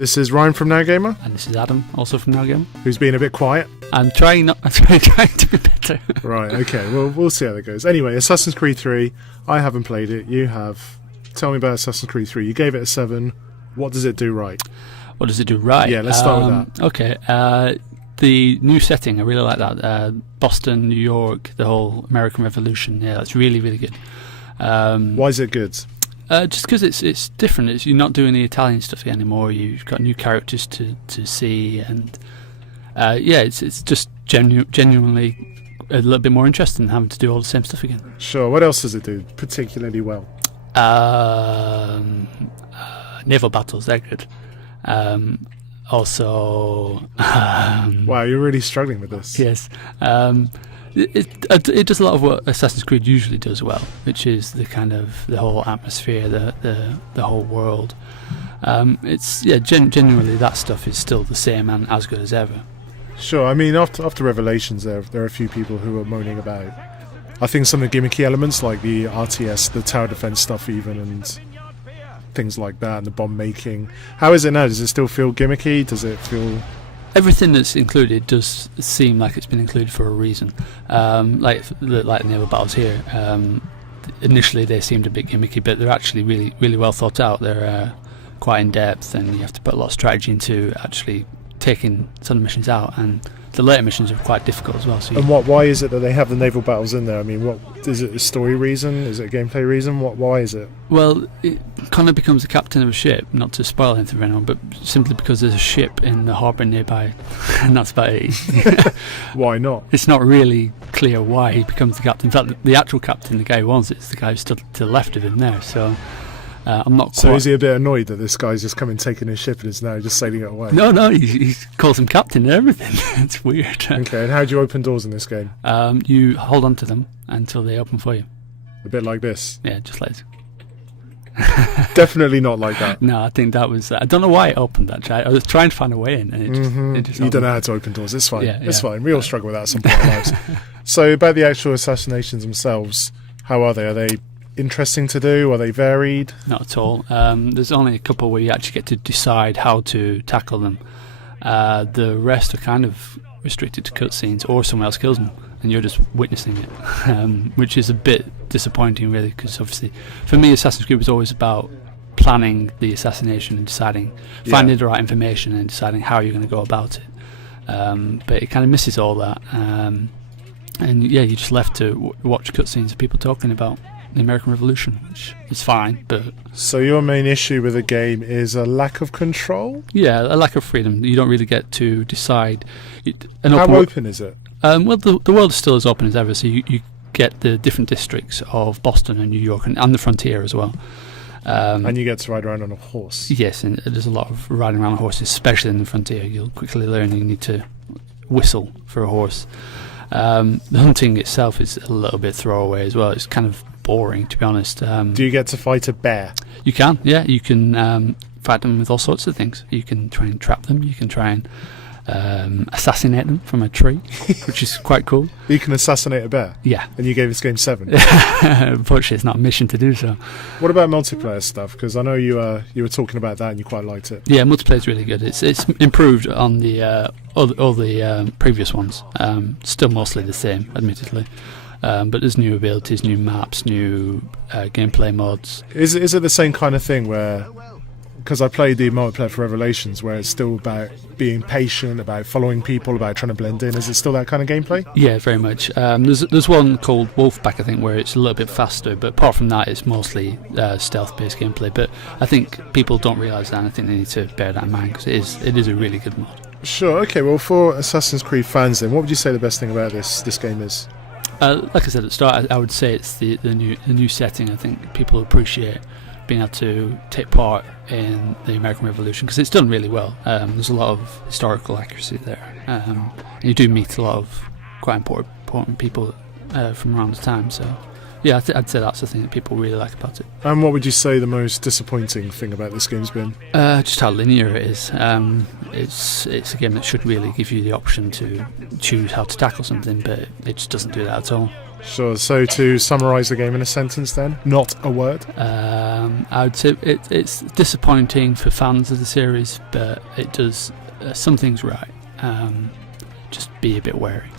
This is Ryan from Now Gamer. And this is Adam, also from Now Gamer. Who's being a bit quiet. I'm trying to be better. Right, okay, well, we'll see how that goes. Anyway, Assassin's Creed 3, I haven't played it, you have. Tell me about Assassin's Creed 3. You gave it a 7. What does it do right? What does it do right? Yeah, let's start with that. Okay, the new setting, I really like that. Boston, New York, the whole American Revolution, yeah, that's really, really good. Why is it good? Just because it's different. You're not doing the Italian stuff anymore. You've got new characters to see, and it's just genuinely a little bit more interesting than having to do all the same stuff again. Sure. What else does it do particularly well? Naval battles, they're good. Also, wow, you're really struggling with this. Yes. It does a lot of what Assassin's Creed usually does well, which is the kind of the whole atmosphere, the whole world. Genuinely that stuff is still the same and as good as ever. Sure. I mean, after Revelations, there are a few people who are moaning about, I think, some of the gimmicky elements like the RTS, the tower defense stuff, even, and things like that, and the bomb making. How is it now? Does it still feel gimmicky? Does it feel? Everything that's included does seem like it's been included for a reason. Like the naval battles here, initially they seemed a bit gimmicky, but they're actually really, really well thought out. They're quite in depth, and you have to put a lot of strategy into actually taking some of the missions out. And the later missions are quite difficult as well. And why is it that they have the naval battles in there? I mean, what is it? A story reason? Is it a gameplay reason? Why is it? Well, Connor becomes the captain of a ship, not to spoil anything for anyone, but simply because there's a ship in the harbour nearby, and that's about it. Why not? It's not really clear why he becomes the captain. In fact, the actual captain, the guy who owns it, is the guy who stood to the left of him there. So I'm not. So is he a bit annoyed that this guy's just come and taken his ship and is now just sailing it away? No, he calls him captain and everything. It's weird. Okay, and how do you open doors in this game? You hold on to them until they open for you. A bit like this? Yeah, just like this. Definitely not like that. No, I think that was. I don't know why it opened actually. I was trying to find a way in, and it just you don't know how to open doors. It's fine. Yeah, it's fine. We all struggle with that at some point in our lives. So about the actual assassinations themselves, how are they? Are they interesting to do? Are they varied? Not at all. There's only a couple where you actually get to decide how to tackle them. The rest are kind of restricted to cutscenes, or someone else kills them and you're just witnessing it, which is a bit disappointing really, because obviously for me Assassin's Creed was always about planning the assassination and deciding, finding the right information and deciding how you're going to go about it, but it kind of misses all that, and you're just left to watch cutscenes of people talking about the American Revolution, which is fine, but... So your main issue with the game is a lack of control? Yeah, a lack of freedom. You don't really get to decide. How open is it? Well, the world is still as open as ever, so you get the different districts of Boston and New York and the frontier as well. And you get to ride around on a horse? Yes, and there's a lot of riding around on horses, especially in the frontier. You'll quickly learn you need to whistle for a horse. The hunting itself is a little bit throwaway as well. It's kind of boring, to be honest. Do you get to fight a bear? You can, yeah. You can fight them with all sorts of things. You can try and trap them. You can try and assassinate them from a tree, which is quite cool. You can assassinate a bear? Yeah. And you gave this game 7? Unfortunately, it's not a mission to do so. What about multiplayer stuff? Because I know you were talking about that and you quite liked it. Yeah, multiplayer is really good. It's improved on the all the previous ones. Still mostly the same, admittedly. But there's new abilities, new maps, new gameplay modes. Is it the same kind of thing where... Because I played the multiplayer for Revelations, where it's still about being patient, about following people, about trying to blend in. Is it still that kind of gameplay? Yeah, very much. There's one called Wolfpack, I think, where it's a little bit faster, but apart from that, it's mostly stealth-based gameplay. But I think people don't realise that, and I think they need to bear that in mind, because it is a really good mod. Sure. Okay. Well, for Assassin's Creed fans, then, what would you say the best thing about this game is? Like I said at the start, I would say it's the new setting. I think people appreciate being able to take part in the American Revolution, because it's done really well. There's a lot of historical accuracy there, and you do meet a lot of quite important people from around the time. So yeah, I'd say that's the thing that people really like about it. And what would you say the most disappointing thing about this game's been? Just how linear it is. It's a game that should really give you the option to choose how to tackle something, but it just doesn't do that at all. Sure. So to summarise the game in a sentence, then, not a word. I would say it's disappointing for fans of the series, but it does some things right. Just be a bit wary.